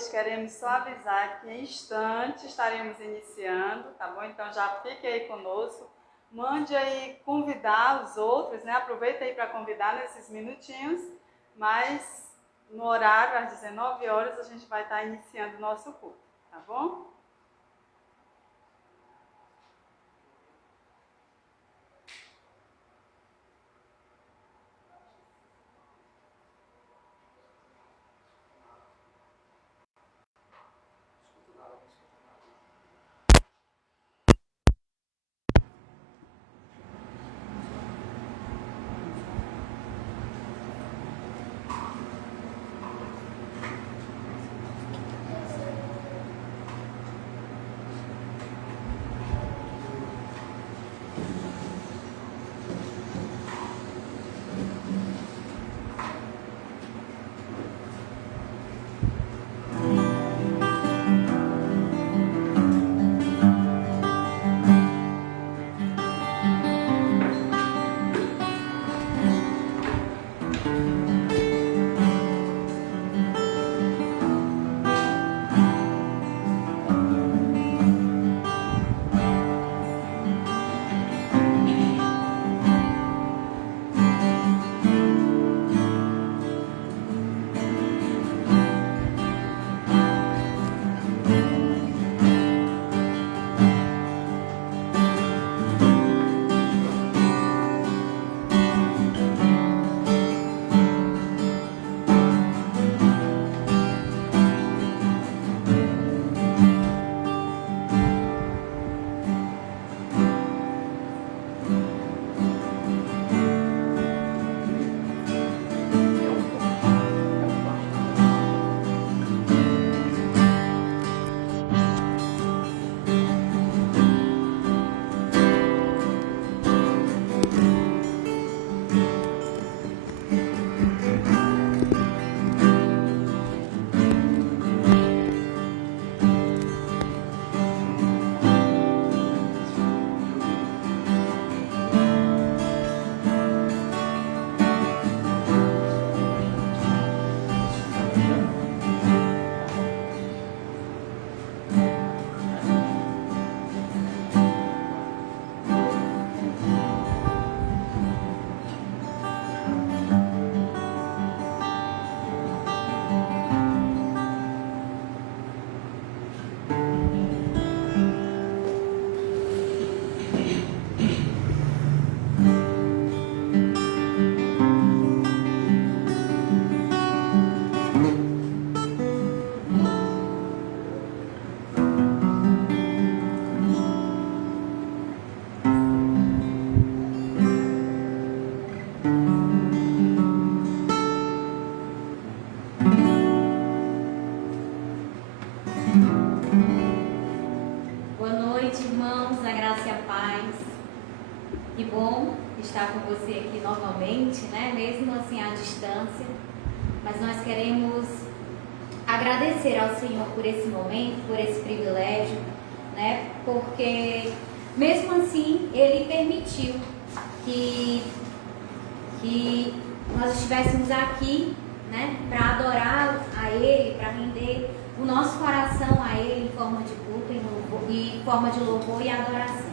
noite. Queremos só avisar que em instantes estaremos iniciando, tá bom? Então já fique aí conosco. Mande aí convidar os outros, né? Aproveita aí para convidar nesses minutinhos, mas no horário, às 19 horas, a gente vai estar iniciando o nosso culto, tá bom? Estar com você aqui novamente, né? Mesmo assim à distância, mas nós queremos agradecer ao Senhor por esse momento, por esse privilégio, né? Porque mesmo assim Ele permitiu que nós estivéssemos aqui, né? Para adorar a Ele, para render o nosso coração a Ele em forma de culto, em forma de louvor e adoração.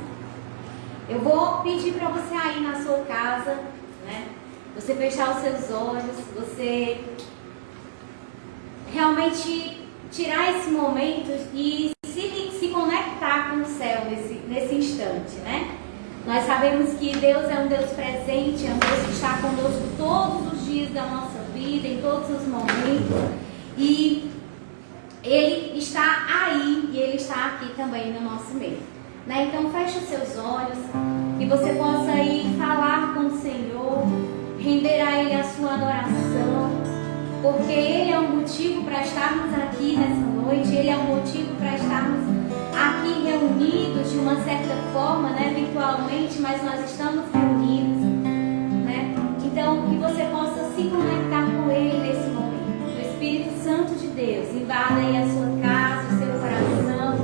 Eu vou pedir para você aí na sua casa, né? Você fechar os seus olhos, você realmente tirar esse momento e se conectar com o céu nesse instante, né? Nós sabemos que Deus é um Deus presente, é um Deus que está conosco todos os dias da nossa vida, em todos os momentos. E Ele está aí e Ele está aqui também no nosso meio. Né? Então feche os seus olhos e você possa ir falar com o Senhor, render a Ele a sua adoração, porque Ele é um motivo para estarmos aqui nessa noite, Ele é um motivo para estarmos aqui reunidos de uma certa forma, né? Virtualmente, mas nós estamos reunidos, né? Então que você possa se conectar com Ele nesse momento. O Espírito Santo de Deus invada aí a sua casa, o seu coração,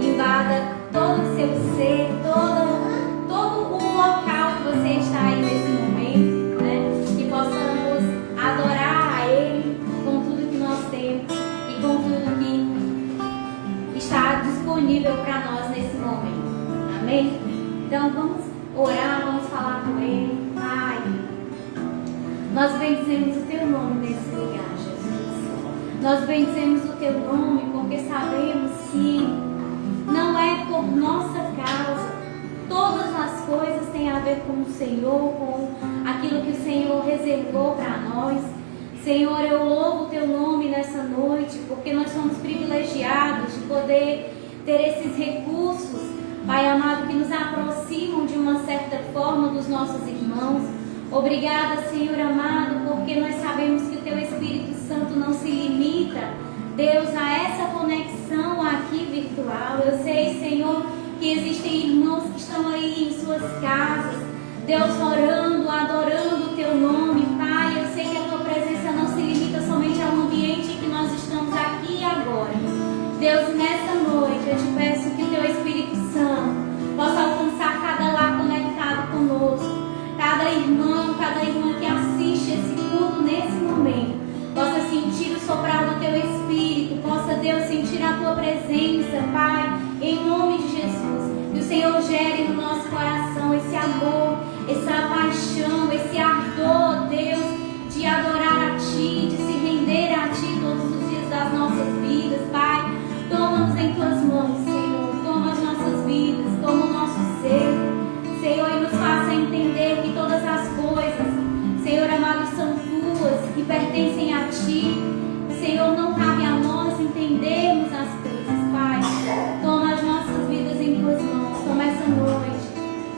invada todo o seu ser, todo o local que você está aí nesse momento, né? Que possamos adorar a Ele com tudo que nós temos e com tudo que Nós bendizemos o teu nome porque sabemos que não é por nossa causa. Todas as coisas têm a ver com o Senhor, com aquilo que o Senhor reservou para nós. Senhor, eu louvo o teu nome nessa noite, porque nós somos privilegiados de poder ter esses recursos, Pai amado, que nos aproximam de uma certa forma dos nossos irmãos. Obrigada, Senhor amado, porque nós sabemos que o teu Espírito Santo não se limita, Deus, a essa conexão aqui virtual. Eu sei, Senhor, que existem irmãos que estão aí em suas casas, Deus, orando, adorando o teu nome, Pai. Eu sei que a tua presença não se limita somente ao ambiente em que nós estamos aqui e agora. Deus, nessa noite eu te peço que o teu Espírito Santo possa alcançar cada lar conectado conosco, cada irmão que assiste esse culto nesse momento, possa sentir o soprar do teu Espírito, possa, Deus, sentir a tua presença, Pai, em nome de Jesus. Que o Senhor gere no nosso coração esse amor, essa paixão, esse ardor, Deus, de adorar a Ti, de se render a Ti todos os dias das nossas vidas, Pai. Toma-nos em Tuas mãos, Senhor, toma as nossas vidas, toma o nosso ser, Senhor, e nos faça entender que todas as coisas, Senhor amado, são Tuas, que pertencem a Ti. Senhor, não cabe a nós entendermos as coisas, Pai. Toma as nossas vidas em Tuas mãos, toma essa noite,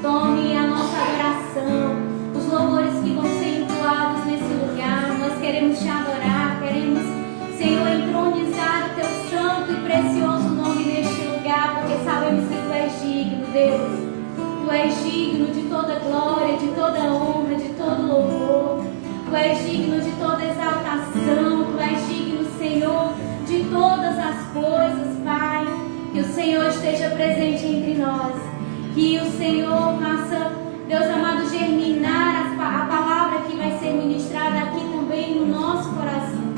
tome a nossa adoração, os louvores que vão ser entoados nesse lugar. Nós queremos Te adorar, queremos, Senhor, entronizar o Teu santo e precioso nome neste lugar, porque sabemos que Tu és digno, Deus. Tu és digno de toda glória, de toda honra, de todo louvor. Tu és digno de toda exaltação. Tu és digno, Senhor, de todas as coisas, Pai. Que o Senhor esteja presente entre nós. Que o Senhor faça, Deus amado, germinar a palavra que vai ser ministrada aqui também no nosso coração.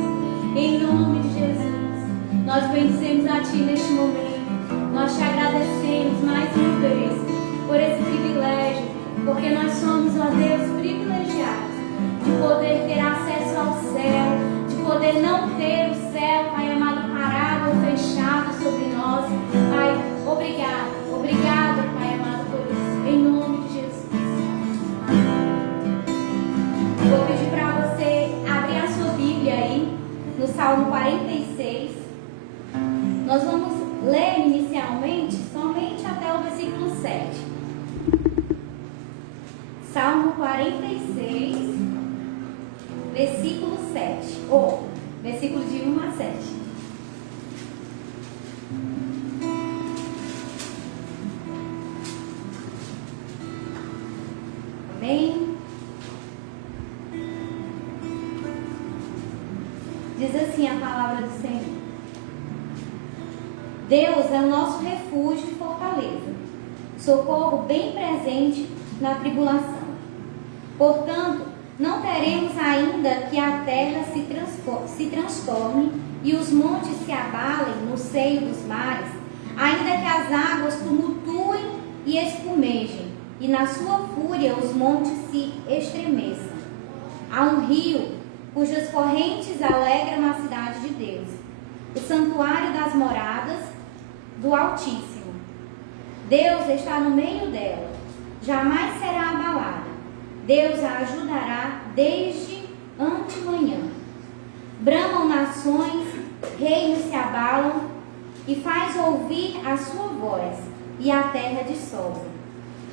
Em nome de Jesus. Nós bendizemos a Ti neste momento. Nós Te agradecemos mais uma vez por esse privilégio, porque nós somos, ó Deus, privilegiados de poder ter acesso ao céu, de poder não ter o céu, Pai amado, parado ou fechado sobre nós. Pai, obrigada, Pai amado, por isso, em nome de Jesus. Vou pedir para você abrir a sua Bíblia aí, no Salmo 46. Nós vamos ler inicialmente somente até o versículo 7. Salmo 46, versículo 7, ou versículo de 1 a 7. Amém? Diz assim a palavra do Senhor: Deus é o nosso refúgio e fortaleza, socorro bem presente na tribulação. Portanto, não teremos ainda que a terra se transtorne e os montes se abalem no seio dos mares, ainda que as águas tumultuem e espumejem, e na sua fúria os montes se estremeçam. Há um rio cujas correntes alegram a cidade de Deus, o santuário das moradas do Altíssimo. Deus está no meio dela, jamais será abalada. Deus a ajudará desde antemanhã. Bramam nações, reinos se abalam, e faz ouvir a sua voz, e a terra dissolve.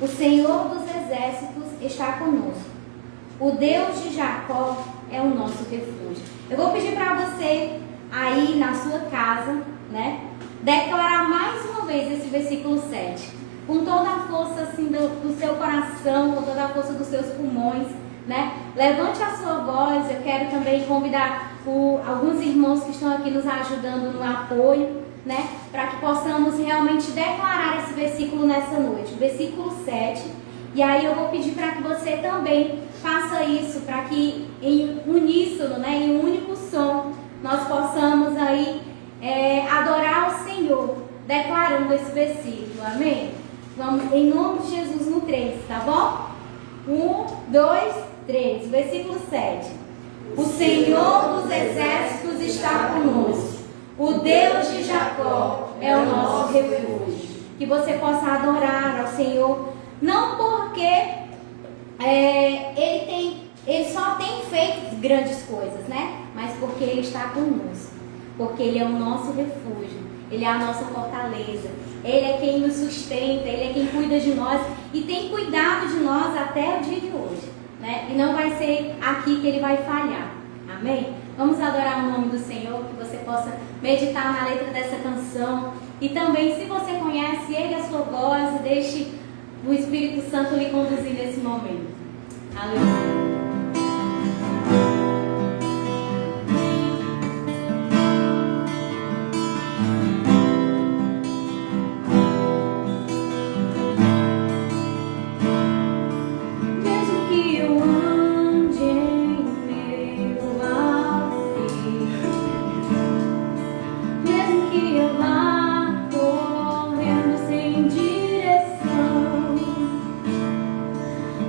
O Senhor dos exércitos está conosco. O Deus de Jacó é o nosso refúgio. Eu vou pedir para você, aí na sua casa, né, declarar mais uma vez esse versículo 7. Com toda a força assim, do seu coração, com toda a força dos seus pulmões, né? Levante a sua voz. Eu quero também convidar alguns irmãos que estão aqui nos ajudando no apoio, né? Para que possamos realmente declarar esse versículo nessa noite, o versículo 7. E aí eu vou pedir para que você também faça isso, para que em uníssono, né, em um único som, nós possamos aí adorar o Senhor, declarando esse versículo, amém? Vamos, em nome de Jesus, no 3, tá bom? 1, 2, 3, versículo 7. O Senhor dos exércitos está conosco. Deus de Jacó é o nosso refúgio. Que você possa adorar ao Senhor, não porque Ele só tem feito grandes coisas, né? Mas porque Ele está conosco, porque Ele é o nosso refúgio, Ele é a nossa fortaleza, Ele é quem nos sustenta, Ele é quem cuida de nós e tem cuidado de nós até o dia de hoje, né? E não vai ser aqui que Ele vai falhar, amém? Vamos adorar o nome do Senhor, que você possa meditar na letra dessa canção e também, se você conhece Ele, a sua voz, deixe o Espírito Santo lhe conduzir nesse momento. Aleluia.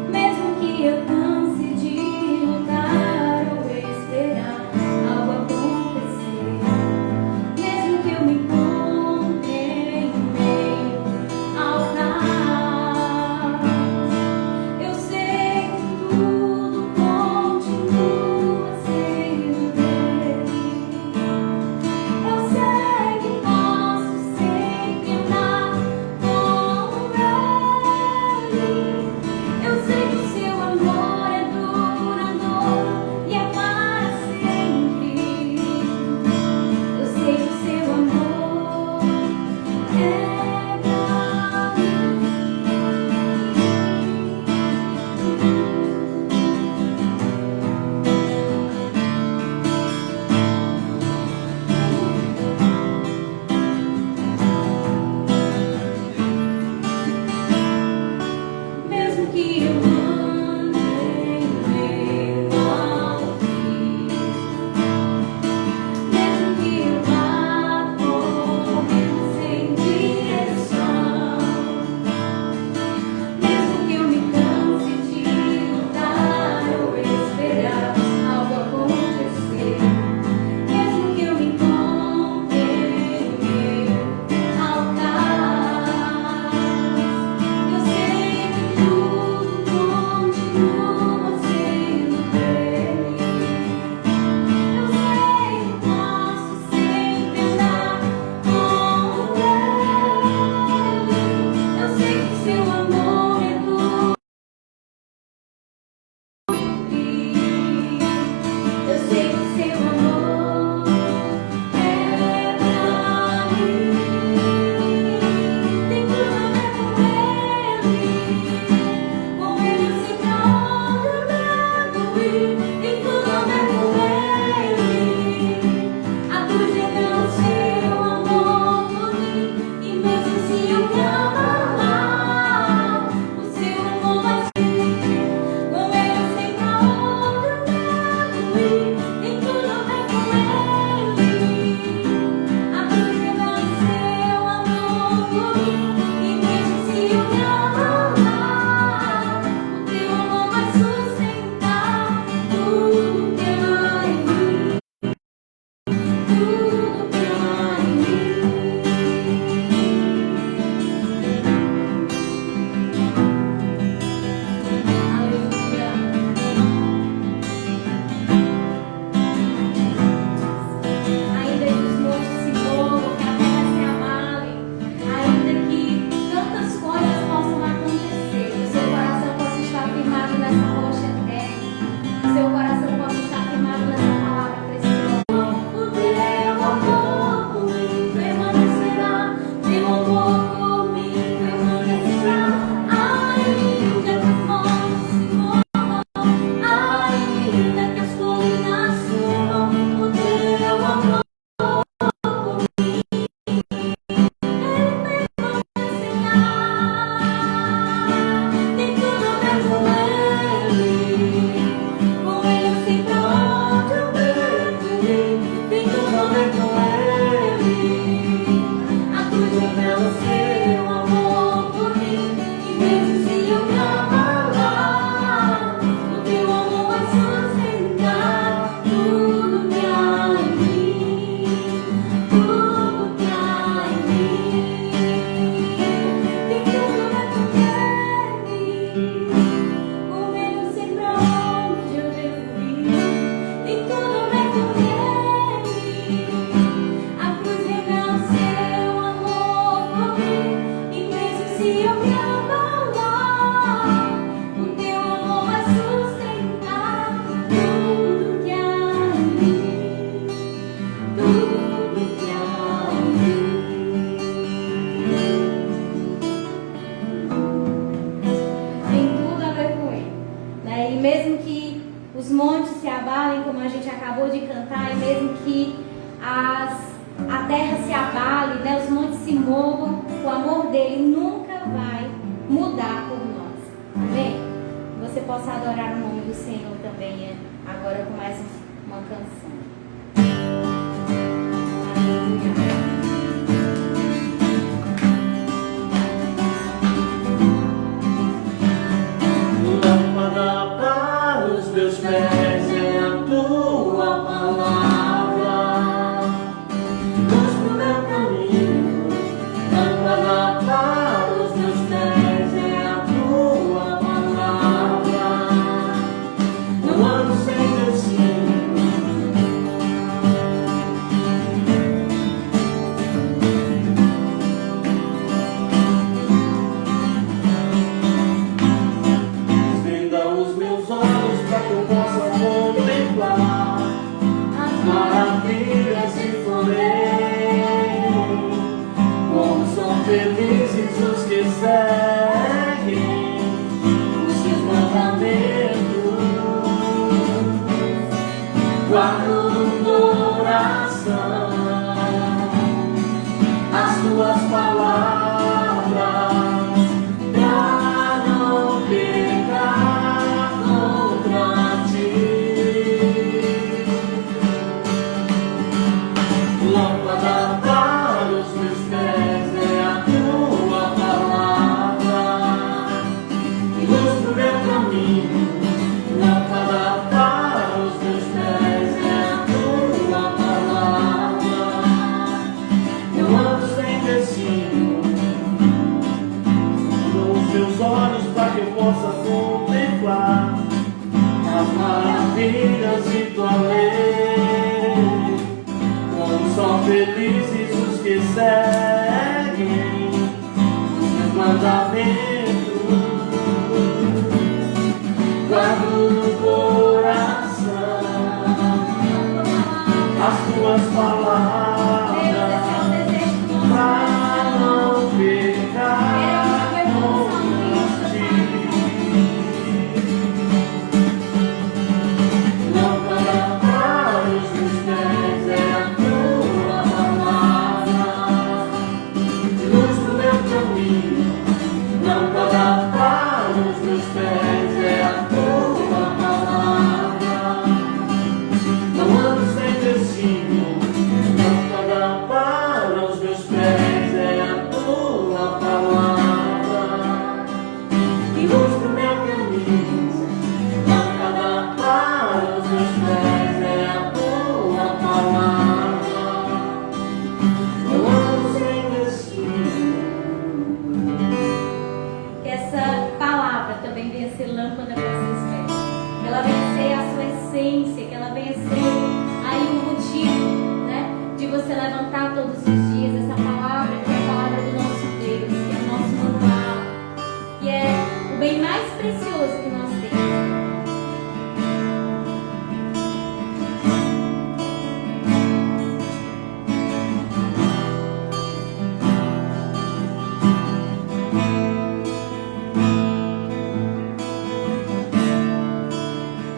Mesmo que eu canse necessário mesmo que a terra se abale, né, os montes se movam, o amor dele nunca vai mudar por nós. Amém? Você possa adorar o nome do Senhor também agora com mais uma canção. Lâmpada para os meus pés é a tua palavra, luz pro meu caminho. Lâmpada para os meus pés é a tua palavra, não ando sem destino. Estenda os meus olhos para que eu possa contemplar as maravilhas de teu reino. Como são felizes os que seguem os teus mandamentos. Guardo no coração as tuas palavras, pra não pecar contra ti. Lâmpada para os meus pés é a tua palavra, e luz pro meu caminho. Lâmpada para os meus pés é a tua palavra, eu ando sem destino. Estendo os meus olhos para que eu possa contemplar as maravilhas de tua lei. Como são felizes os que seguem os teus mandamentos. Guardo no coração as tuas palavras, pra não pecar contra ti. Lâmpada para os meus pés é a tua palavra, luz pro meu caminho. Lâmpada para os meus pés é a tua palavra, não ando sem destino. Lâmpada para os meus pés é a tua palavra, e luz pro meu caminho. Lâmpada para os meus pés é a tua palavra, eu ando sem destino. Que essa palavra também venha ser lâmpada para os seus pés. Que ela venha ser a sua essência, que ela venha ser aí um motivo, né, de você levantar todos os dias essa palavra, que é a palavra do nosso Deus, que é o nosso manual, que é o bem mais precioso que nós temos.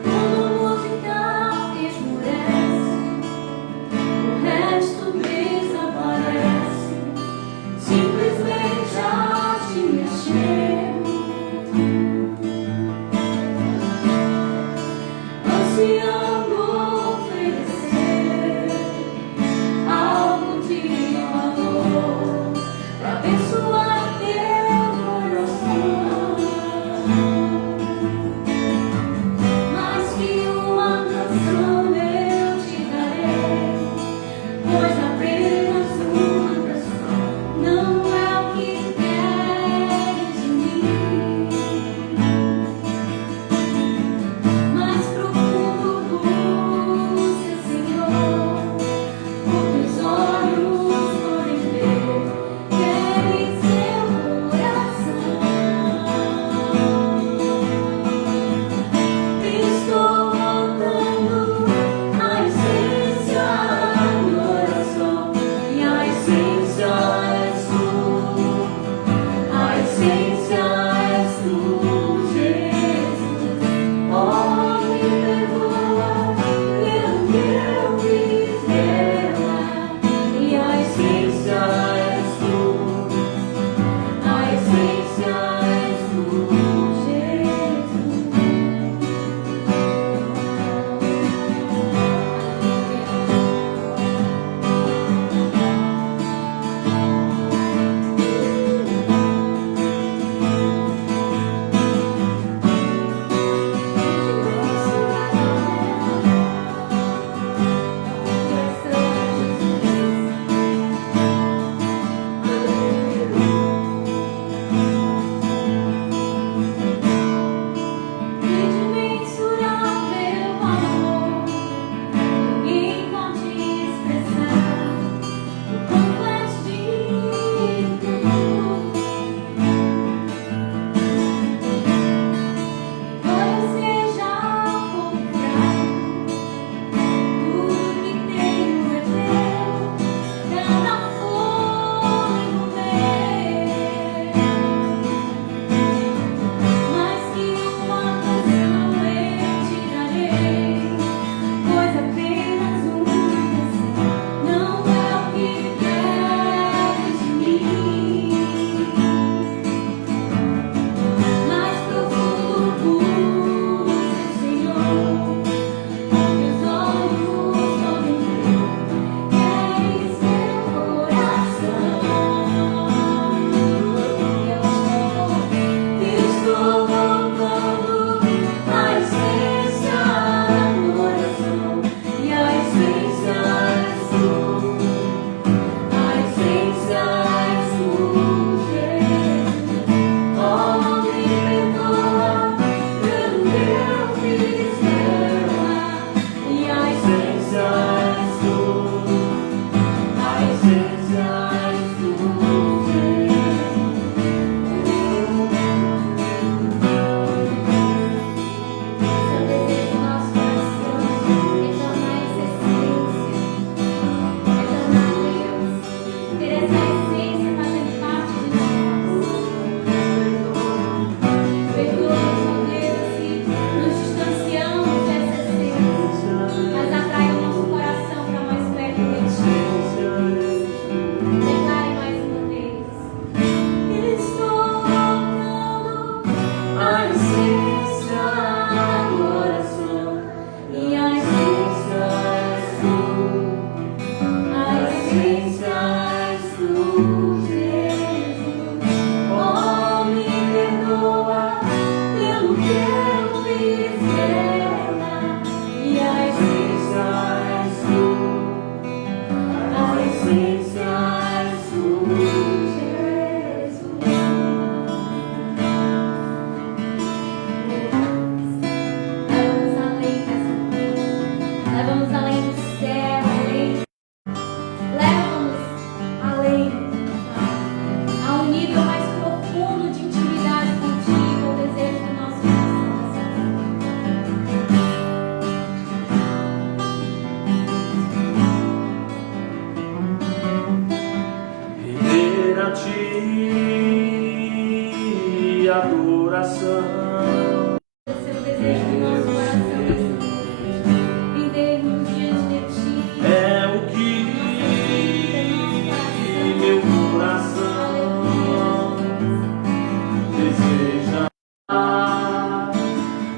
Quando o musical esmorece, o resto ti adoração. Seu desejo do nosso coração, rendermos diante de ti. É o que meu coração deseja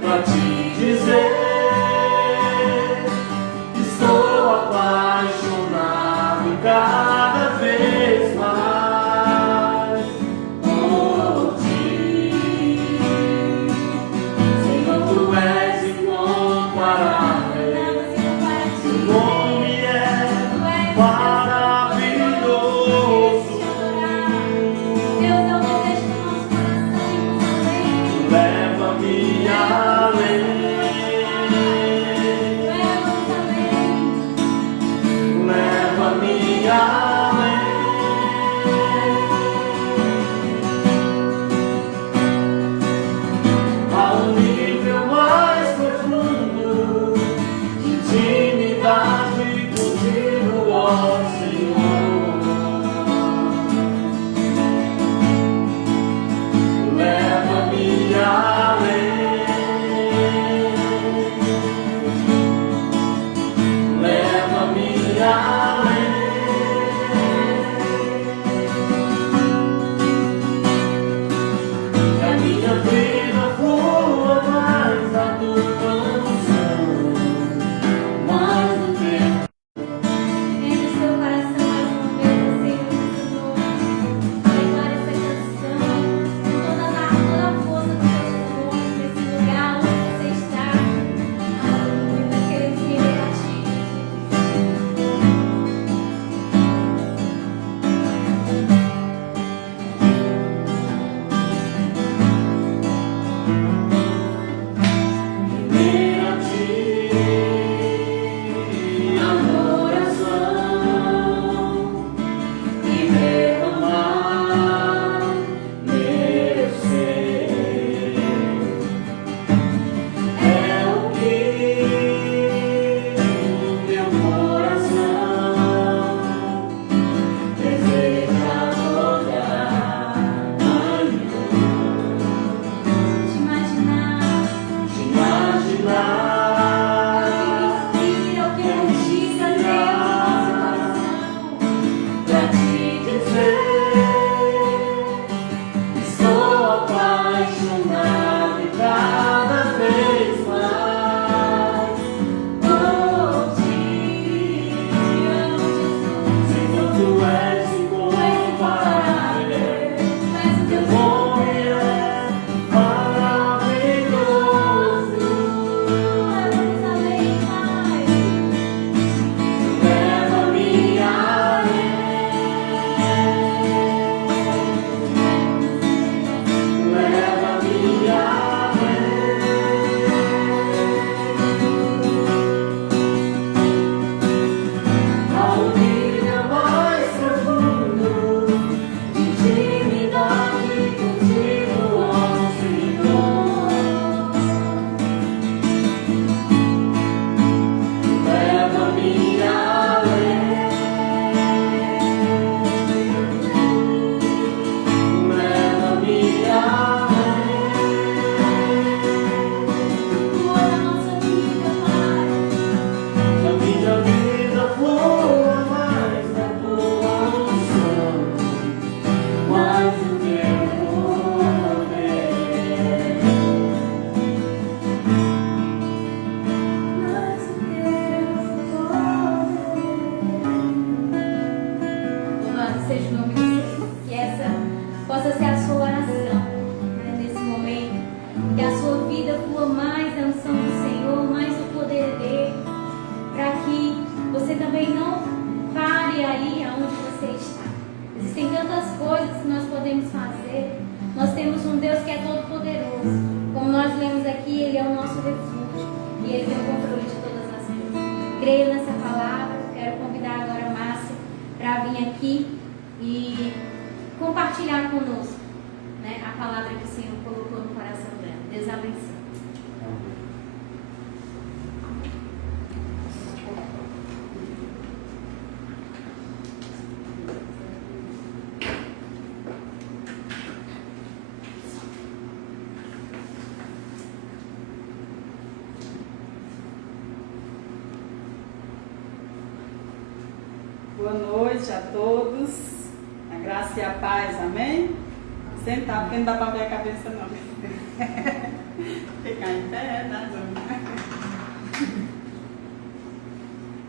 pra te dizer. Estou apaixonado cada vez mais por ti. Senhor, tu és incomparável. Teu nome é maravilhoso. Deus é o desejo do nosso coração, Leva-me além. Leva-me além. Ao nível mais profundo de intimidade contigo, ó Senhor. Leva-me além. Leva-me além. Que a minha vida flua mais da tua unção, mais do teu. Enche o seu coração mais uma vez, Senhor, declara essa canção com toda a força do seu amor nesse lugar onde você está. Aleluia, nós queremos render a ti. Render a ti adoração e derramar meu ser. É o que meu coração deseja adorar. Te imaginar, Te imaginar, inspira o que eu diga, Deus, no nosso coração. pra te dizer, estou apaixonado cada vez mais por ti. Senhor, tu és incomparável. Teu nome é maravilhoso. Leva-me além. Leva-me além. Ao nível mais profundo de intimidade contigo, ó Senhor. Leva-me além. Leva-me além. Tua nossa vida, Pai. Que a minha vida flua mais da tua unção, mais do teu poder. Louvado seja o nome do Senhor. Que essa possa ser a sua oração, né, nesse momento. Que a sua vida flua mais da unção do Senhor, mais do poder dele. Para que você também não pare aí aonde você está. Existem tantas coisas que nós podemos fazer. Nós temos um Deus que é todo poderoso. Como nós lemos aqui, Ele é o nosso refúgio. E Ele tem o controle de todas as coisas. Creio nessa palavra. Quero convidar agora a Márcia para vir aqui e compartilhar conosco, né, a palavra que o Senhor colocou no coração dela. Deus abençoe. Boa noite a todos. A graça e a paz, amém? Sentar, porque não dá para ver a cabeça não. Ficar em pé, tá?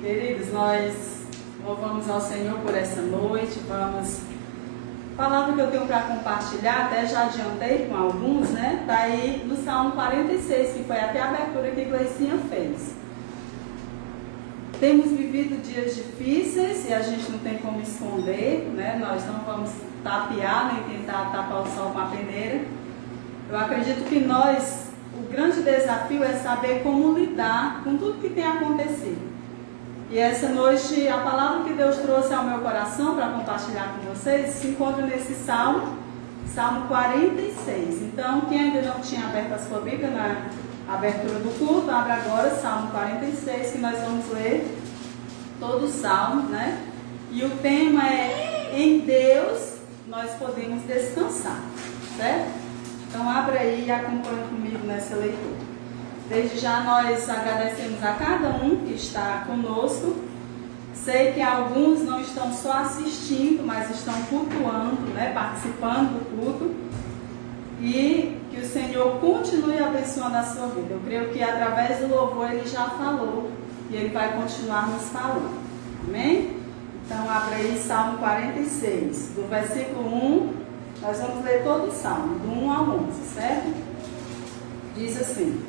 Queridos, nós louvamos ao Senhor por essa noite. Vamos. A palavra que eu tenho para compartilhar, até já adiantei com alguns, né? Está aí no Salmo 46, que foi até a abertura que Gleicinha fez. Temos vivido dias difíceis e a gente não tem como esconder, né? Nós não vamos tapear nem tentar tapar o sol com a peneira. Eu acredito que o grande desafio é saber como lidar com tudo que tem acontecido. E essa noite, a palavra que Deus trouxe ao meu coração para compartilhar com vocês se encontra nesse Salmo 46. Então, quem ainda não tinha aberto a sua Bíblia na abertura do culto, abre agora Salmo 46, que nós vamos ler todo o Salmo, né? E o tema é: em Deus nós podemos descansar, certo? Então, abre aí e acompanhe comigo nessa leitura. Desde já nós agradecemos a cada um que está conosco. Sei que alguns não estão só assistindo, mas estão cultuando, né? Participando do culto. E que o Senhor continue abençoando a sua vida. Eu creio que através do louvor Ele já falou e Ele vai continuar nos falando. Amém? Então, abre aí Salmo 46, do versículo 1, nós vamos ler todo o Salmo, do 1 ao 11, certo? Diz assim: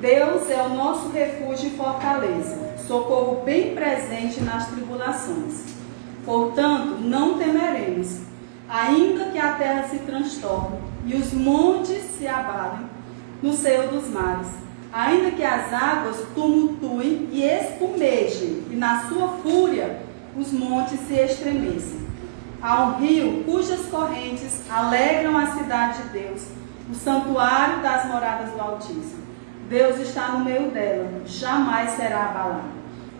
Deus é o nosso refúgio e fortaleza, socorro bem presente nas tribulações. Portanto, não temeremos, ainda que a terra se transtorne e os montes se abalem no seio dos mares, ainda que as águas tumultuem e espumejem, e na sua fúria os montes se estremeçam. Há um rio cujas correntes alegram a cidade de Deus, o santuário das moradas do Altíssimo. Deus está no meio dela, jamais será abalada.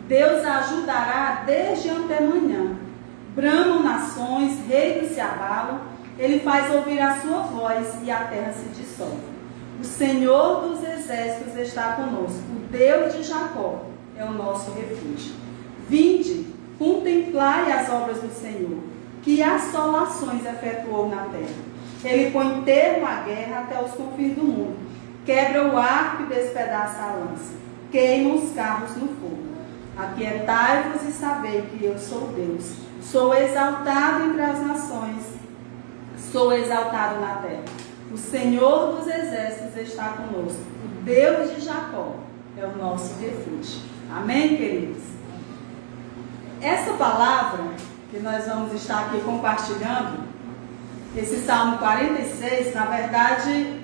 Deus a ajudará desde antemanhã. Bramam nações, reinos se abalam, Ele faz ouvir a sua voz e a terra se dissolve. O Senhor dos exércitos está conosco, o Deus de Jacó é o nosso refúgio. Vinde, contemplai as obras do Senhor, que assolações efetuou na terra. Ele põe termo à guerra até os confins do mundo, quebra o arco e despedaça a lança, queima os carros no fogo. Aquietai-vos e sabei que eu sou Deus. Sou exaltado entre as nações, sou exaltado na terra. O Senhor dos exércitos está conosco. O Deus de Jacó é o nosso refúgio. Amém, queridos? Essa palavra que nós vamos estar aqui compartilhando, esse Salmo 46, na verdade,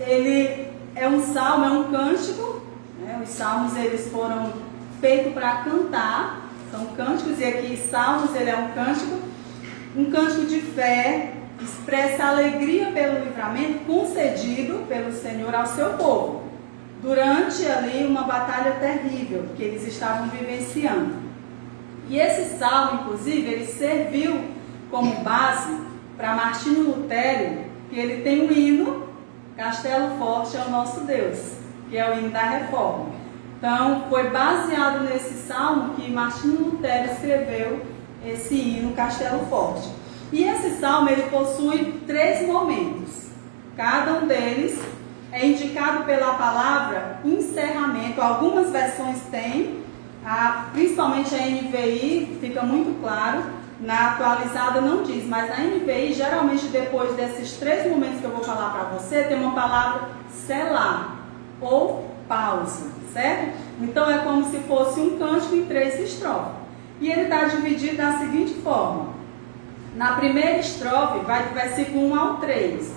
ele é um salmo, é um cântico, né? Os salmos eles foram feitos para cantar, são cânticos, e aqui Salmos ele é um cântico de fé, expressa alegria pelo livramento concedido pelo Senhor ao seu povo, durante ali uma batalha terrível que eles estavam vivenciando. E esse salmo, inclusive, ele serviu como base para Martinho Lutero, que ele tem um hino, Castelo Forte é o nosso Deus, que é o hino da Reforma. Então, foi baseado nesse salmo que Martinho Lutero escreveu esse hino Castelo Forte. E esse salmo ele possui 3 momentos. Cada um deles é indicado pela palavra encerramento. Algumas versões têm, principalmente a NVI, fica muito claro. Na atualizada não diz, mas na NVI, geralmente depois desses 3 momentos que eu vou falar para você, tem uma palavra selar ou pausa, certo? Então é como se fosse um cântico em 3 estrofes. E ele está dividido da seguinte forma: na primeira estrofe vai do versículo 1 ao 3.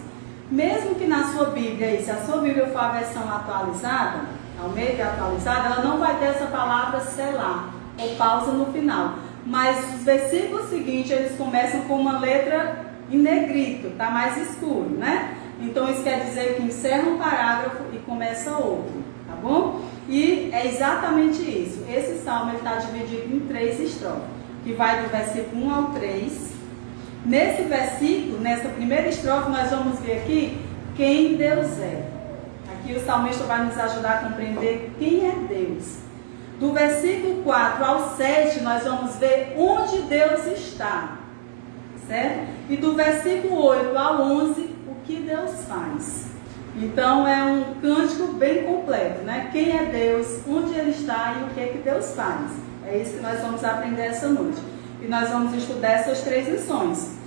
Mesmo que na sua Bíblia, se a sua Bíblia for a versão atualizada, ao meio de atualizada, ela não vai ter essa palavra selar ou pausa no final. Mas os versículos seguintes, eles começam com uma letra em negrito, tá mais escuro, né? Então isso quer dizer que encerra um parágrafo e começa outro, tá bom? E é exatamente isso. Esse salmo está dividido em 3 estrofes, que vai do versículo 1 ao 3. Nesse versículo, nessa primeira estrofe, nós vamos ver aqui quem Deus é. Aqui o salmista vai nos ajudar a compreender quem é Deus. Do versículo 4 ao 7, nós vamos ver onde Deus está, certo? E do versículo 8 ao 11, o que Deus faz. Então é um cântico bem completo, né? Quem é Deus, onde Ele está e o que é que Deus faz. É isso que nós vamos aprender essa noite. E nós vamos estudar essas 3 lições.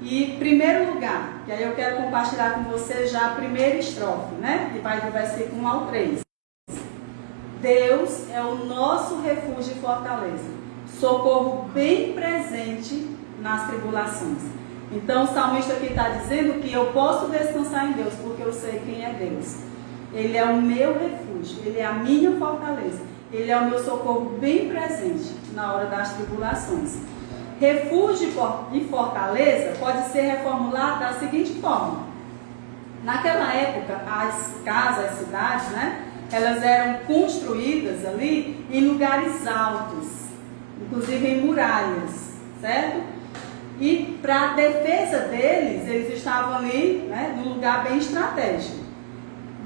E, em primeiro lugar, que aí eu quero compartilhar com você já a primeira estrofe, né? Que vai do versículo 1 ao 3. Deus é o nosso refúgio e fortaleza, socorro bem presente nas tribulações. Então o salmista aqui está dizendo que eu posso descansar em Deus, porque eu sei quem é Deus. Ele é o meu refúgio, Ele é a minha fortaleza, Ele é o meu socorro bem presente na hora das tribulações. Refúgio e fortaleza pode ser reformulado da seguinte forma. Naquela época, as casas, as cidades, né? Elas eram construídas ali em lugares altos, inclusive em muralhas, certo? E para a defesa deles, eles estavam ali, né, num lugar bem estratégico.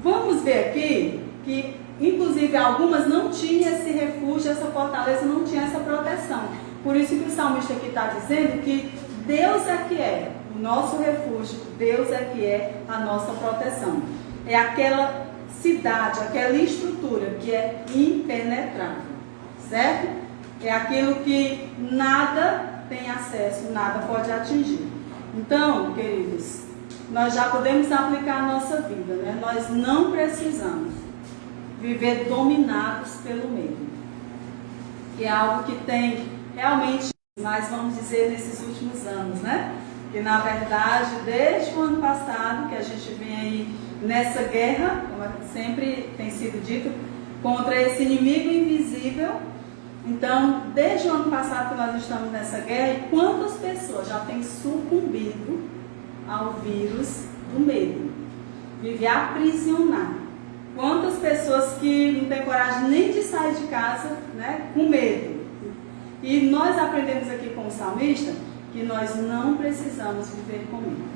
Vamos ver aqui que, inclusive, algumas não tinham esse refúgio, essa fortaleza, não tinha essa proteção. Por isso que o salmista aqui está dizendo que Deus é que é o nosso refúgio, Deus é que é a nossa proteção. É aquela cidade, aquela estrutura que é impenetrável, certo? É aquilo que nada tem acesso, nada pode atingir. Então, queridos, nós já podemos aplicar a nossa vida, né? Nós não precisamos viver dominados pelo medo, que é algo que tem realmente, mas vamos dizer, nesses últimos anos, né? Que na verdade, desde o ano passado, que a gente vem aí nessa guerra, como sempre tem sido dito, contra esse inimigo invisível. Então, desde o ano passado que nós estamos nessa guerra, e quantas pessoas já têm sucumbido ao vírus do medo? Vive aprisionado. Quantas pessoas que não têm coragem nem de sair de casa, né, com medo. E nós aprendemos aqui com o salmista que nós não precisamos viver com medo.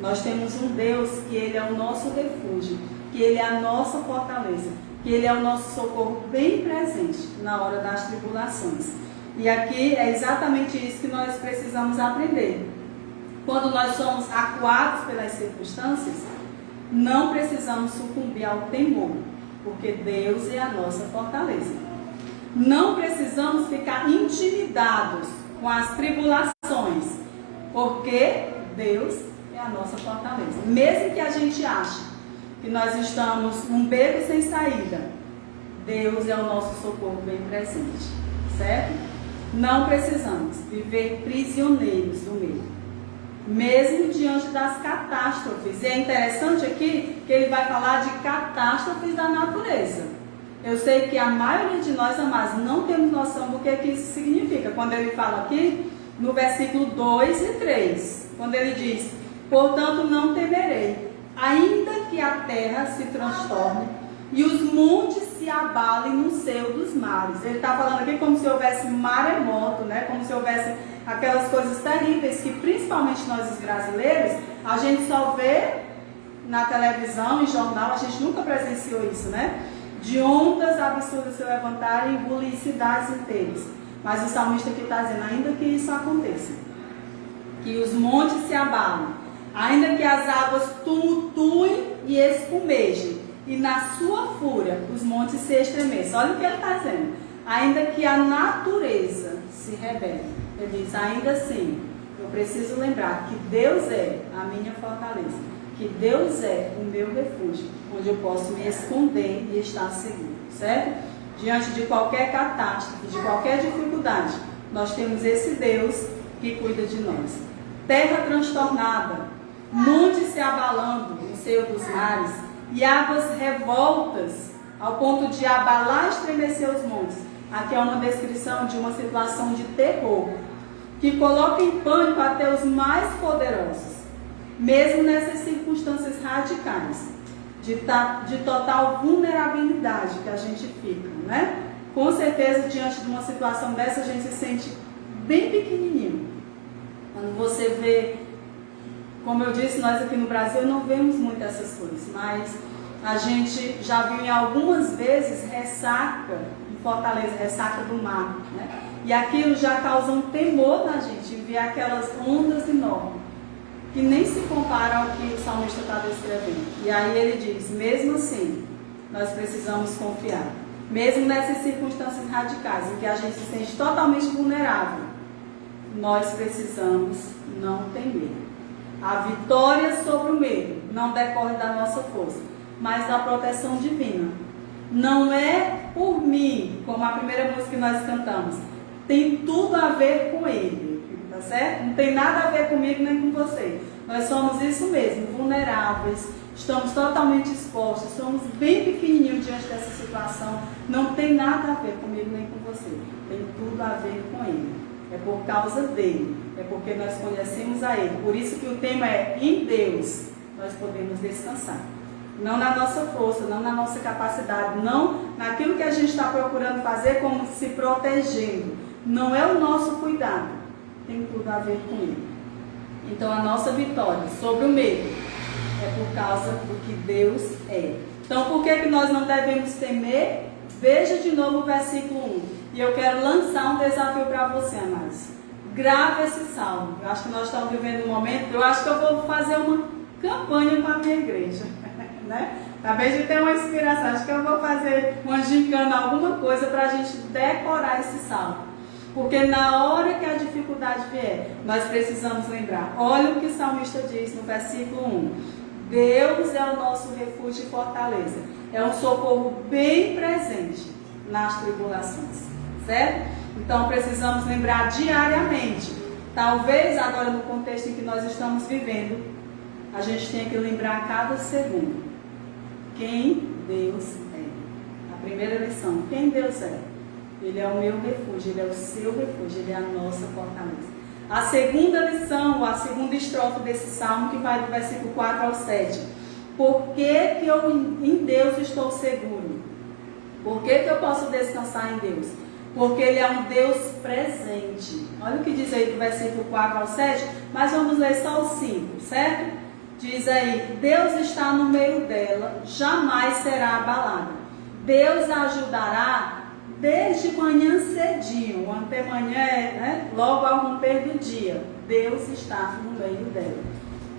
Nós temos um Deus que Ele é o nosso refúgio, que Ele é a nossa fortaleza, que Ele é o nosso socorro bem presente na hora das tribulações. E aqui é exatamente isso que nós precisamos aprender. Quando nós somos acuados pelas circunstâncias, não precisamos sucumbir ao temor, porque Deus é a nossa fortaleza. Não precisamos ficar intimidados com as tribulações, porque Deus é a nossa fortaleza. Mesmo que a gente ache que nós estamos num beco sem saída, Deus é o nosso socorro bem presente, certo? Não precisamos viver prisioneiros do medo, mesmo diante das catástrofes. E é interessante aqui que ele vai falar de catástrofes da natureza. Eu sei que a maioria de nós, amados, não temos noção do que isso significa. Quando ele fala aqui, no versículo 2 e 3, quando ele diz: portanto não temerei, ainda que a terra se transtorne e os montes se abalem no seio dos mares. Ele está falando aqui como se houvesse maremoto, né? Como se houvesse aquelas coisas terríveis que principalmente nós os brasileiros, a gente só vê na televisão, em jornal, a gente nunca presenciou isso, né? De ondas absurdas se levantarem e engolir cidades inteiras. Mas o salmista aqui está dizendo, ainda que isso aconteça, que os montes se abalem, ainda que as águas tumultuem e espumejem, e na sua fúria os montes se estremeçam. Olha o que ele está dizendo. Ainda que a natureza se rebele. Ele diz, ainda assim, eu preciso lembrar que Deus é a minha fortaleza, que Deus é o meu refúgio, onde eu posso me esconder e estar seguro, certo? Diante de qualquer catástrofe, de qualquer dificuldade, nós temos esse Deus que cuida de nós. Terra transtornada, montes se abalando no seio dos mares, e águas revoltas ao ponto de abalar e estremecer os montes. Aqui é uma descrição de uma situação de terror, que coloca em pânico até os mais poderosos, mesmo nessas circunstâncias radicais, de total vulnerabilidade que a gente fica, né? Com certeza, diante de uma situação dessa, a gente se sente bem pequenininho. Quando você vê, como eu disse, nós aqui no Brasil não vemos muito essas coisas, mas a gente já viu em algumas vezes ressaca Fortaleza, ressaca do mar, né? E aquilo já causa um temor na gente, ver aquelas ondas enormes, que nem se compara ao que o salmista está descrevendo. E aí ele diz, mesmo assim, nós precisamos confiar. Mesmo nessas circunstâncias radicais, em que a gente se sente totalmente vulnerável, nós precisamos não temer. A vitória sobre o medo não decorre da nossa força, mas da proteção divina. Não é por mim, como a primeira música que nós cantamos, tem tudo a ver com Ele, tá certo? Não tem nada a ver comigo nem com você. Nós somos isso mesmo, vulneráveis, estamos totalmente expostos, somos bem pequenininhos diante dessa situação. Não tem nada a ver comigo nem com você, tem tudo a ver com Ele. É por causa dele, é porque nós conhecemos a Ele. Por isso que o tema é em Deus nós podemos descansar. Não na nossa força, não na nossa capacidade, não naquilo que a gente está procurando fazer como se protegendo. Não é o nosso cuidado, tem tudo a ver com Ele. Então a nossa vitória sobre o medo é por causa do que Deus é. Então por que nós não devemos temer? Veja de novo o versículo 1. E eu quero lançar um desafio para você, amados. Grave esse salmo. Eu acho que nós estamos vivendo um momento, eu acho que eu vou fazer uma campanha para a minha igreja. Né? Talvez de ter uma inspiração. Acho que eu vou fazer uma gincana, alguma coisa para a gente decorar esse salmo. Porque na hora que a dificuldade vier, nós precisamos lembrar. Olha o que o salmista diz no versículo 1. Deus é o nosso refúgio e fortaleza. É um socorro bem presente nas tribulações. Certo? Então precisamos lembrar diariamente. Talvez agora no contexto em que nós estamos vivendo, a gente tenha que lembrar a cada segundo quem Deus é. A primeira lição, quem Deus é? Ele é o meu refúgio, Ele é o seu refúgio, Ele é a nossa fortaleza. A segunda lição, a segunda estrofe desse salmo, que vai do versículo 4 ao 7. Por que que eu em Deus estou seguro? Por que que eu posso descansar em Deus? Porque Ele é um Deus presente. Olha o que diz aí do versículo 4 ao 7, mas vamos ler só o 5, certo? Diz aí, Deus está no meio dela, jamais será abalada. Deus a ajudará desde manhã cedinho, o antemanhã é, né, logo ao romper do dia. Deus está no meio dela.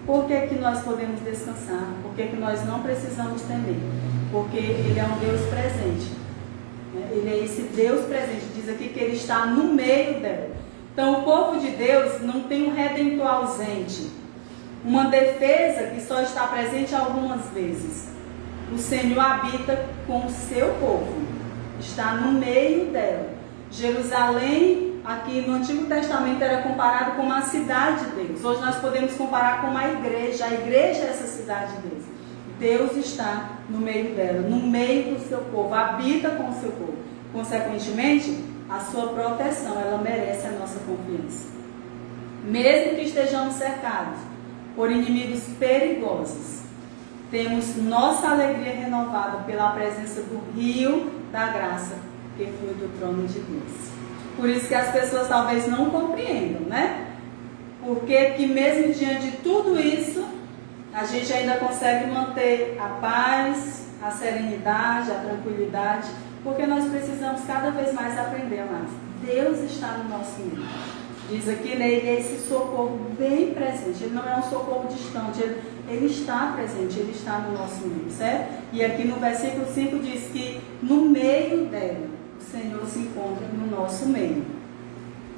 Por que que nós podemos descansar? Por que que nós não precisamos temer? Porque Ele é um Deus presente. Ele é esse Deus presente. Diz aqui que Ele está no meio dela. Então o povo de Deus não tem um redentor ausente. Uma defesa que só está presente algumas vezes. O Senhor habita com o seu povo. Está no meio dela. Jerusalém, aqui no Antigo Testamento, era comparado com uma cidade de Deus. Hoje nós podemos comparar com uma igreja. A igreja é essa cidade de Deus. Deus está no meio dela, no meio do seu povo, habita com o seu povo. Consequentemente, a sua proteção, ela merece a nossa confiança. Mesmo que estejamos cercados por inimigos perigosos, temos nossa alegria renovada pela presença do rio da graça que flui do trono de Deus. Por isso que as pessoas talvez não compreendam, né? Porque que mesmo diante de tudo isso, a gente ainda consegue manter a paz, a serenidade, a tranquilidade, porque nós precisamos cada vez mais aprender mais. Deus está no nosso meio. Diz aqui, né, Ele é esse socorro bem presente. Ele não é um socorro distante, ele está presente, Ele está no nosso meio, certo? E aqui no versículo 5 diz que no meio dela, o Senhor se encontra no nosso meio.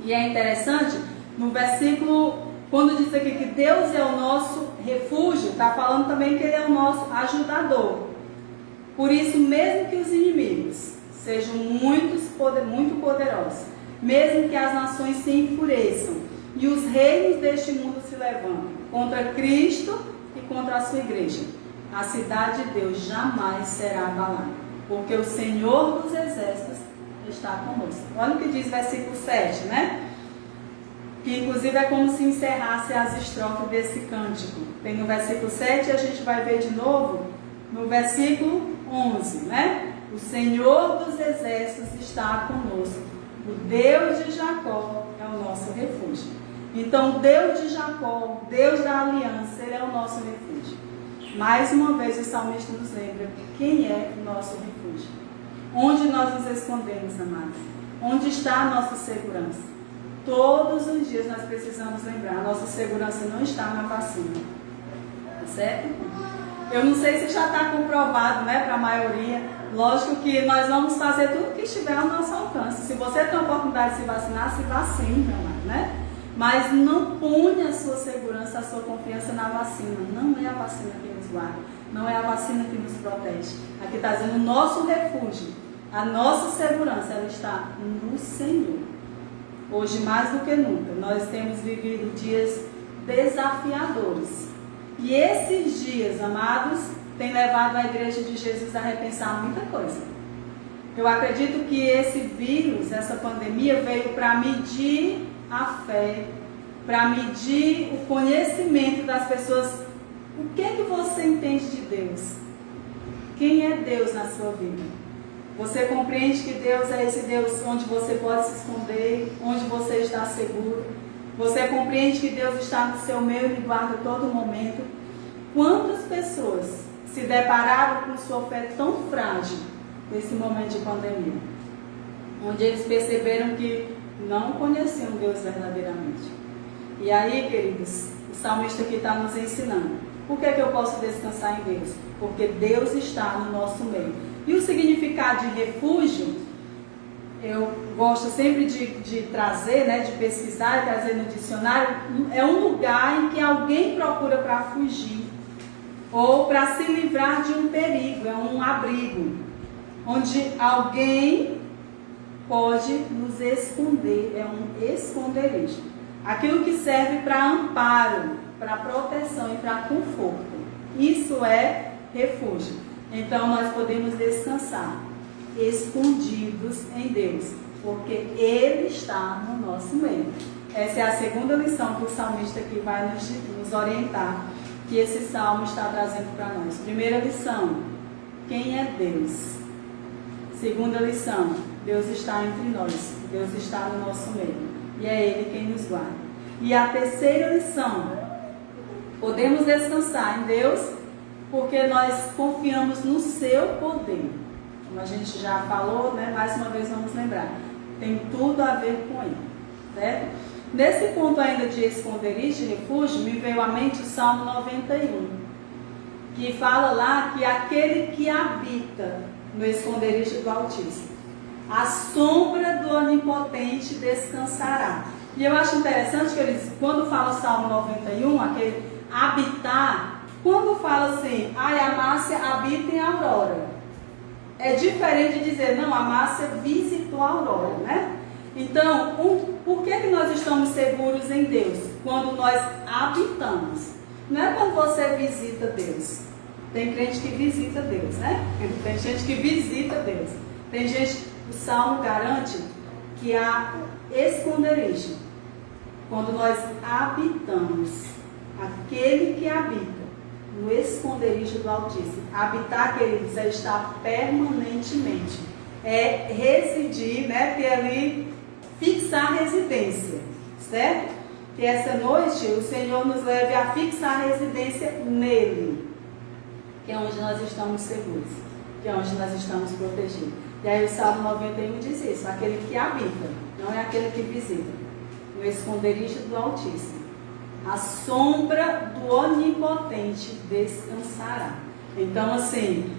E é interessante, no versículo, quando diz aqui que Deus é o nosso refúgio, está falando também que Ele é o nosso ajudador. Por isso, mesmo que os inimigos sejam muito poderosos, mesmo que as nações se enfureçam e os reinos deste mundo se levantem contra Cristo e contra a sua igreja, a cidade de Deus jamais será abalada, porque o Senhor dos exércitos está conosco. Olha o que diz o versículo 7, né? Que inclusive é como se encerrasse as estrofes desse cântico. Tem no versículo 7 e a gente vai ver de novo no versículo 11, né? O Senhor dos exércitos está conosco. O Deus de Jacó é o nosso refúgio. Então, Deus de Jacó, Deus da aliança, Ele é o nosso refúgio. Mais uma vez, o salmista nos lembra quem é o nosso refúgio. Onde nós nos escondemos, amados? Onde está a nossa segurança? Todos os dias nós precisamos lembrar, a nossa segurança não está na vacina. Tá certo? Eu não sei se já está comprovado, né, para a maioria. Lógico que nós vamos fazer tudo que estiver ao nosso alcance. Se você tem a oportunidade de se vacinar, se vacine, né? Mas não ponha a sua segurança, a sua confiança na vacina. Não é a vacina que nos guarda, não é a vacina que nos protege. Aqui está dizendo o nosso refúgio, a nossa segurança, ela está no Senhor. Hoje, mais do que nunca, nós temos vivido dias desafiadores. E esses dias, amados, têm levado a Igreja de Jesus a repensar muita coisa. Eu acredito que esse vírus, essa pandemia, veio para medir a fé, para medir o conhecimento das pessoas. O que é que você entende de Deus? Quem é Deus na sua vida? Você compreende que Deus é esse Deus onde você pode se esconder, onde você está seguro? Você compreende que Deus está no seu meio e lhe guarda a todo momento? Quantas pessoas se depararam com sua fé tão frágil nesse momento de pandemia? Onde eles perceberam que não conheciam Deus verdadeiramente. E aí, queridos, o salmista aqui está nos ensinando. Por que eu posso descansar em Deus? Porque Deus está no nosso meio. E o significado de refúgio, eu gosto sempre de trazer, né, de pesquisar e trazer no dicionário, é um lugar em que alguém procura para fugir ou para se livrar de um perigo, é um abrigo, onde alguém pode nos esconder, é um esconderijo. Aquilo que serve para amparo, para proteção e para conforto. Isso é refúgio. Então nós podemos descansar escondidos em Deus, porque Ele está no nosso meio. Essa é a segunda lição que o salmista aqui vai nos orientar, que esse salmo está trazendo para nós. Primeira lição, quem é Deus? Segunda lição, Deus está entre nós, Deus está no nosso meio, e é Ele quem nos guarda. E a terceira lição, podemos descansar em Deus, porque nós confiamos no seu poder. Como a gente já falou, né? Mais uma vez vamos lembrar, tem tudo a ver com Ele, certo? Nesse ponto ainda de esconderijo e refúgio, me veio à mente o Salmo 91, que fala lá que aquele que habita no esconderijo do Altíssimo, a sombra do Onipotente descansará. E eu acho interessante que eles, quando fala o Salmo 91, aquele habitar, quando fala assim, a Márcia habita em Aurora, é diferente de dizer, não, a Márcia visitou a Aurora, né? Então, por que nós estamos seguros em Deus? Quando nós habitamos. Não é quando você visita Deus. Tem crente que visita Deus, né? Tem gente que visita Deus. Tem gente, o Salmo garante que há esconderijo. Quando nós habitamos, aquele que habita no esconderijo do Altíssimo. Habitar, queridos, é estar permanentemente. É residir, né? Ter ali, fixar residência, certo? Que essa noite o Senhor nos leve a fixar residência nele, que é onde nós estamos seguros, que é onde nós estamos protegidos. E aí o Salmo 91 diz isso, aquele que habita, não é aquele que visita, no esconderijo do Altíssimo. A sombra do Onipotente descansará. Então, assim,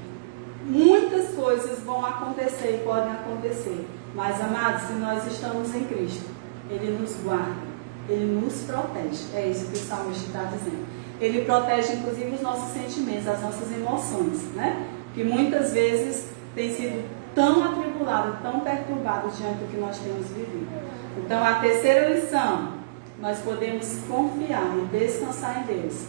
muitas coisas vão acontecer e podem acontecer. Mas, amados, se nós estamos em Cristo, Ele nos guarda, Ele nos protege. É isso que o salmista está dizendo. Ele protege, inclusive, os nossos sentimentos, as nossas emoções, né? Que muitas vezes têm sido tão atribulados, tão perturbados diante do que nós temos vivido. Então, a terceira lição, nós podemos confiar e descansar em Deus,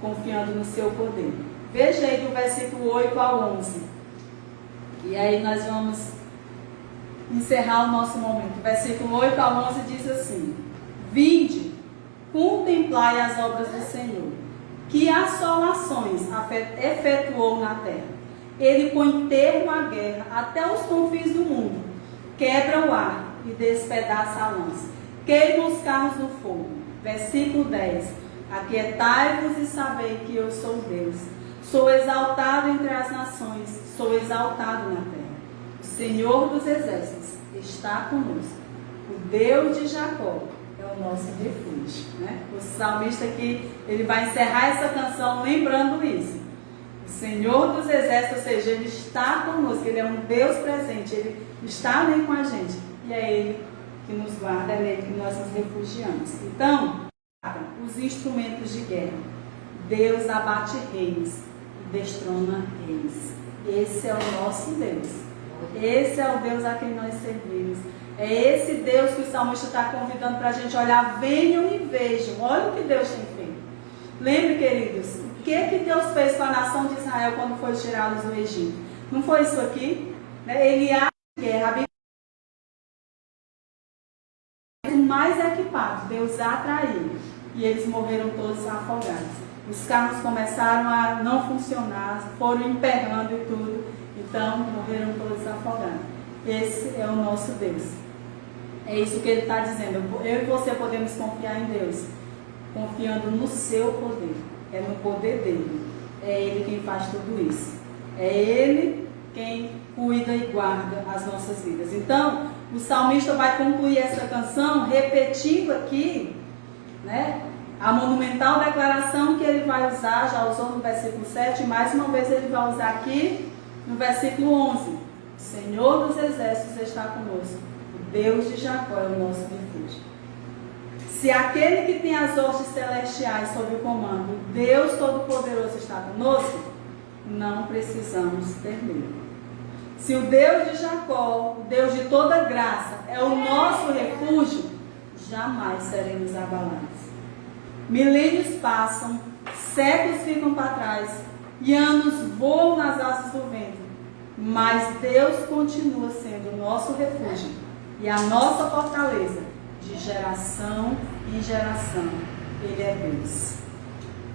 confiando no seu poder. Veja aí do versículo 8 ao 11. E aí nós vamos encerrar o nosso momento. Versículo 8 ao 11 diz assim: Vinde, contemplai as obras do Senhor, que assolações efetuou na terra. Ele põe termo à guerra até os confins do mundo, quebra o ar e despedaça a lança, queima os carros no fogo. Versículo 10. Aquietai-vos e sabei que eu sou Deus. Sou exaltado entre as nações, sou exaltado na terra. O Senhor dos Exércitos está conosco. O Deus de Jacó é o nosso refúgio. Né? O salmista aqui, ele vai encerrar essa canção lembrando isso. O Senhor dos Exércitos, ou seja, Ele está conosco, Ele é um Deus presente, Ele está ali com a gente. E é Ele que nos guarda, é nele que nós nos refugiamos. Então, os instrumentos de guerra. Deus abate reis e destrona reis. Esse é o nosso Deus. Esse é o Deus a quem nós servimos. É esse Deus que o salmista está convidando para a gente olhar. Venham e vejam. Olha o que Deus tem feito. Lembre, queridos, o que Deus fez com a nação de Israel quando foi tirá-los do Egito? Não foi isso aqui? Ele abre guerra. A Bíblia o mais equipado, Deus atraiu. E eles morreram todos afogados. Os carros começaram a não funcionar, foram emperrando e tudo. Então, morreram todos afogados. Esse é o nosso Deus. É isso que ele está dizendo. Eu e você podemos confiar em Deus, confiando no seu poder. É no poder dele. É ele quem faz tudo isso. É ele quem cuida e guarda as nossas vidas. Então, o salmista vai concluir essa canção repetindo aqui, né, a monumental declaração que ele vai usar, já usou no versículo 7, e mais uma vez ele vai usar aqui no versículo 11. O Senhor dos Exércitos está conosco. O Deus de Jacó é o nosso refúgio. Se aquele que tem as hostes celestiais sob o comando, Deus Todo-Poderoso está conosco, não precisamos ter medo. Se o Deus de Jacó, o Deus de toda graça, é o nosso refúgio, jamais seremos abalados. Milênios passam, séculos ficam para trás e anos voam nas asas do vento, mas Deus continua sendo o nosso refúgio e a nossa fortaleza de geração em geração. Ele é Deus.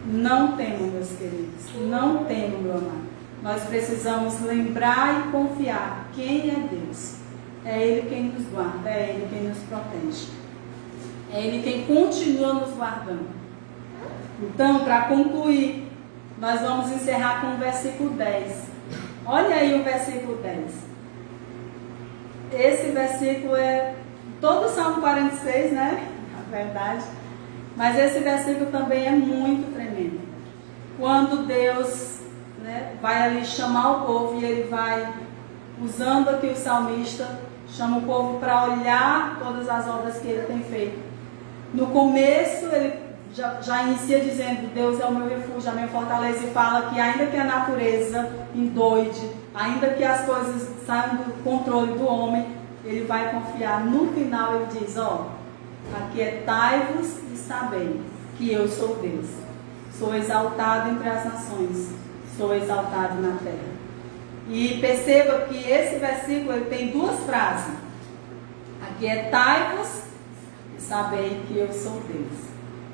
Não temam, meus queridos, não temam, meu amado. Nós precisamos lembrar e confiar quem é Deus. É Ele quem nos guarda, é Ele quem nos protege. É Ele quem continua nos guardando. Então, para concluir, nós vamos encerrar com o versículo 10. Olha aí o versículo 10. Esse versículo é todo o Salmo 46, né? Na verdade. Mas esse versículo também é muito tremendo. Quando Deus, né, vai ali chamar o povo e ele vai, usando aqui o salmista, chama o povo para olhar todas as obras que ele tem feito. No começo ele já inicia dizendo: Deus é o meu refúgio, a minha fortaleza, e fala que ainda que a natureza endoide, ainda que as coisas saiam do controle do homem, ele vai confiar. No final ele diz: aquietai-vos e sabei que eu sou Deus. Sou exaltado entre as nações, sou exaltado na terra. E perceba que esse versículo ele tem duas frases: aquietai-vos e sabei que eu sou Deus.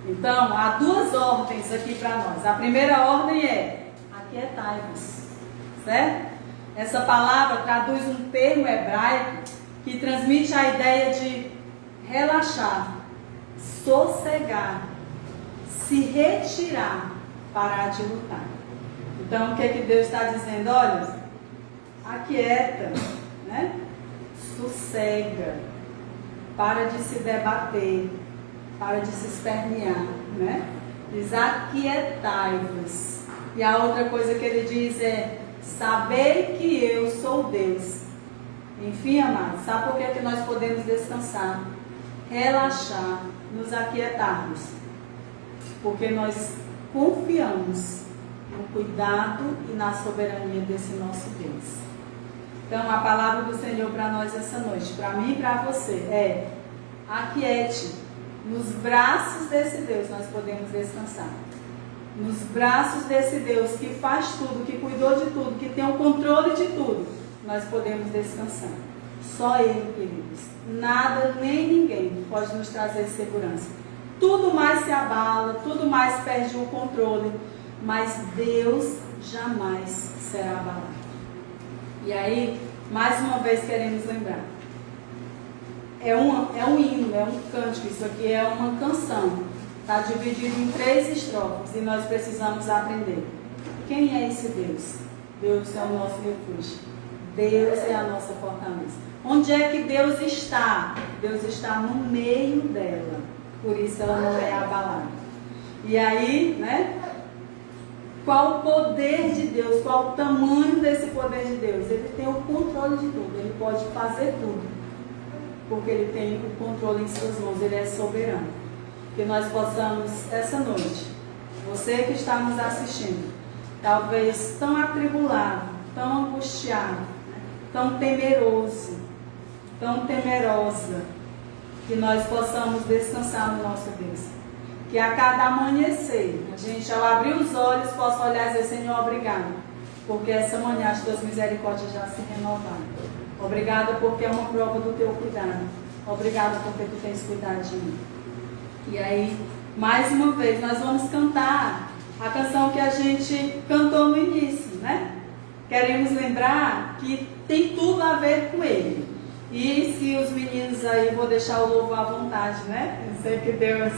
Então, há duas ordens aqui para nós. A primeira ordem é aquietai-vos, certo? Essa palavra traduz um termo hebraico que transmite a ideia de relaxar, sossegar, se retirar, parar de lutar. Então, o que Deus está dizendo? Olha, aquieta, né? Sossega, para de se debater, para de se espernear, né? Diz: aquietai-vos. E a outra coisa que ele diz é: sabei que eu sou Deus. Enfim, amados, sabe por que nós podemos descansar, relaxar, nos aquietarmos? Porque nós confiamos no cuidado e na soberania desse nosso Deus. Então, a palavra do Senhor para nós essa noite, para mim e para você, é: aquiete. Nos braços desse Deus nós podemos descansar. Nos braços desse Deus que faz tudo, que cuidou de tudo, que tem o controle de tudo, nós podemos descansar. Só Ele, queridos. Nada nem ninguém pode nos trazer segurança. Tudo mais se abala, tudo mais perde o controle, mas Deus jamais será abalado. E aí, mais uma vez queremos lembrar. É um hino, é um cântico, isso aqui é uma canção. Está dividido em 3 estrofes e nós precisamos aprender. Quem é esse Deus? Deus é o nosso refúgio. Deus é a nossa fortaleza. Onde é que Deus está? Deus está no meio dela. Por isso ela não é abalada. E aí, né? Qual o poder de Deus? Qual o tamanho desse poder de Deus? Ele tem o controle de tudo. Ele pode fazer tudo. Porque ele tem o controle em suas mãos. Ele é soberano. Que nós possamos, essa noite, você que está nos assistindo, talvez tão atribulado, tão angustiado, né? Tão temeroso, tão temerosa, que nós possamos descansar no nosso Deus. Que a cada amanhecer, a gente ao abrir os olhos possa olhar e dizer: Senhor, obrigado, porque essa manhã as tuas misericórdias já se renovaram. Obrigado porque é uma prova do teu cuidado. Obrigado porque tu tens cuidado de mim. E aí, mais uma vez, nós vamos cantar a canção que a gente cantou no início, né? Queremos lembrar que tem tudo a ver com ele. E se os meninos aí, vou deixar o louvor à vontade, né? Eu sei que Deus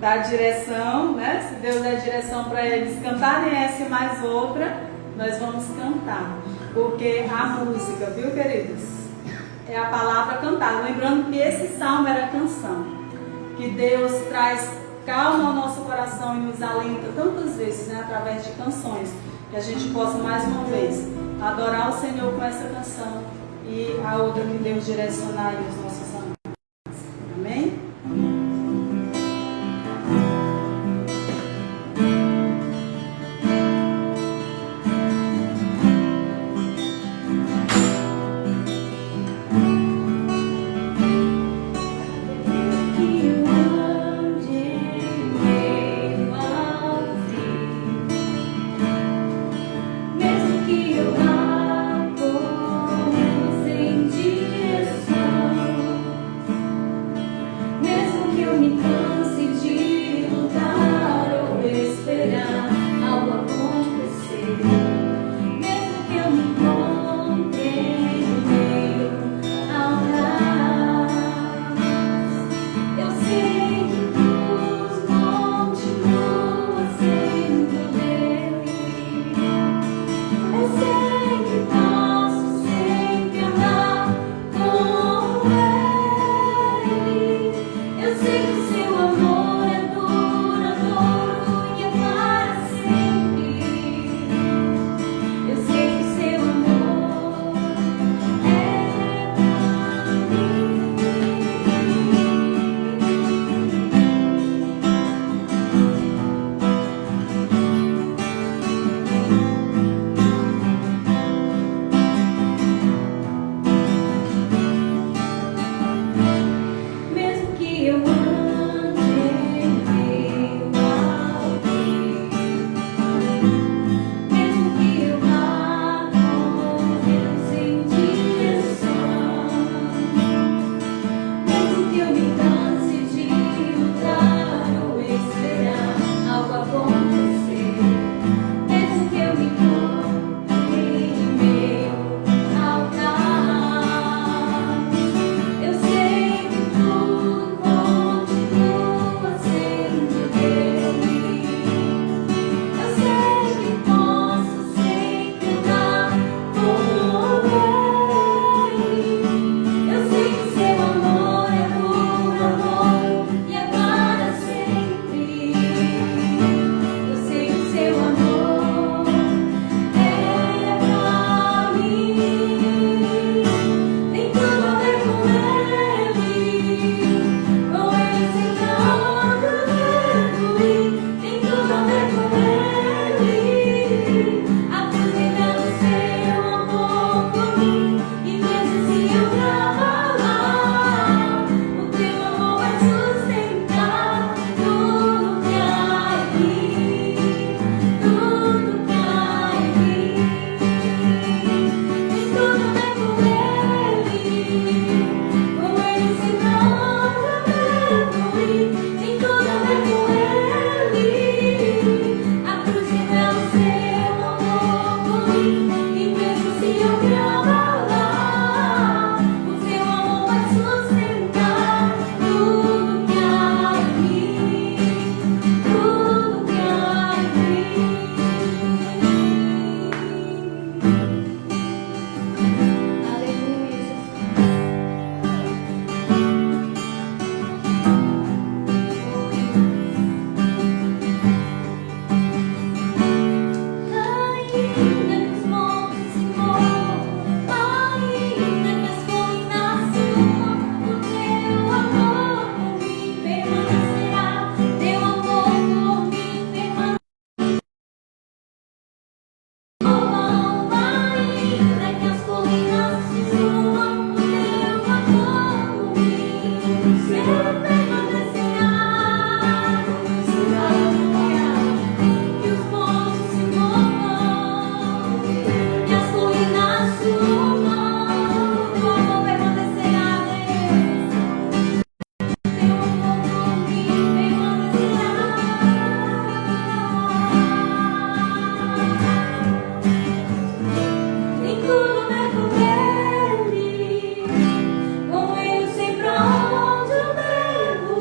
dá direção, né? Se Deus der direção para eles cantarem essa e mais outra, nós vamos cantar. Porque a música, viu, queridos? É a palavra cantada. Lembrando que esse salmo era canção. Que Deus traz calma ao nosso coração e nos alenta tantas vezes, né? Através de canções. Que a gente possa mais uma vez adorar o Senhor com essa canção. E a outra que Deus direcionar aí os nossos amados. Amém? Mesmo que eu vá por sem direção.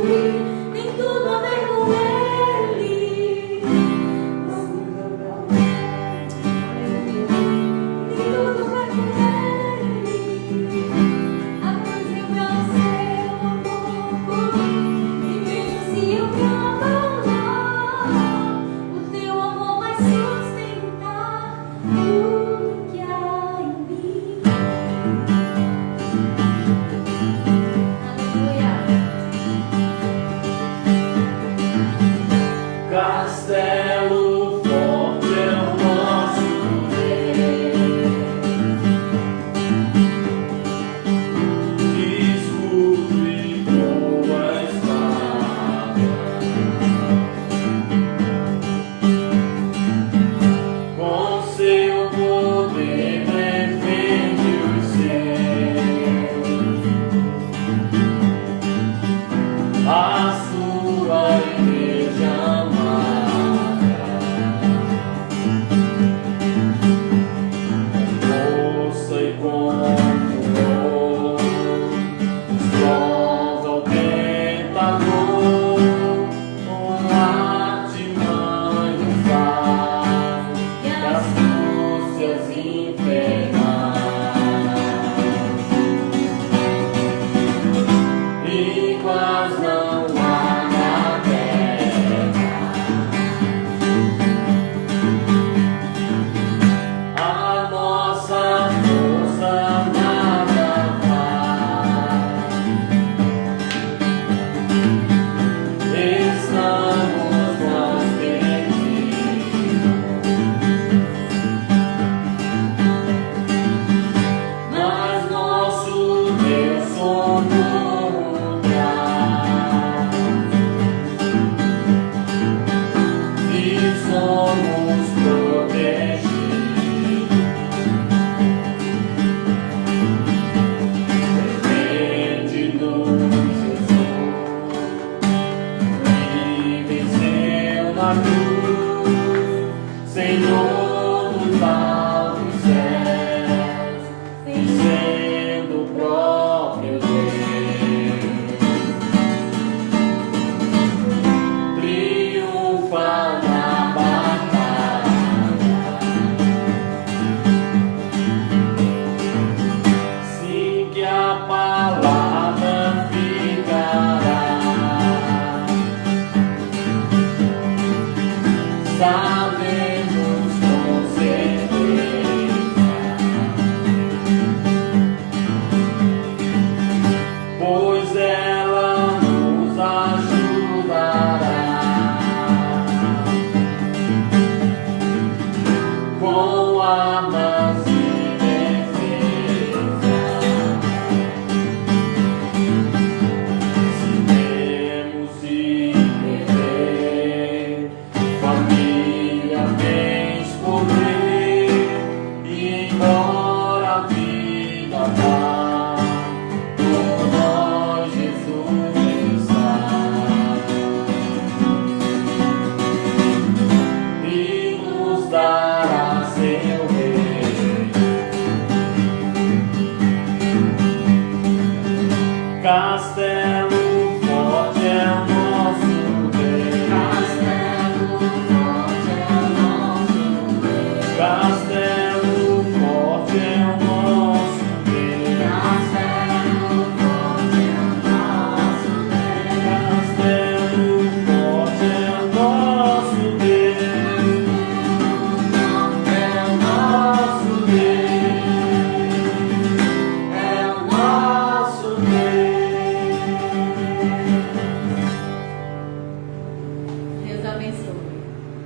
tem tudo a ver com Ele. Tem tudo a ver com Ele. Aproxima ao seu amor. E mesmo se eu me abalar, o teu amor vai sustentar tudo que há em mim. Aleluia. Castelo forte é o nosso Deus, escudo e boa espada, com seu poder defende os seus, a sua igreja amada, força e confusão, sons ao tentador, com artimanhas faz, e astúcias infernais, iguais não há na terra. A nossa força nada faz. Estamos nós perdidos, mas nosso Deus socorro traz, e somos protegidos. Defende-nos, Jesus, e venceu na cruz, Senhor dos altos céus, sendo o próprio Deus, triunfa na batalha. Sim, que a palavra ficará.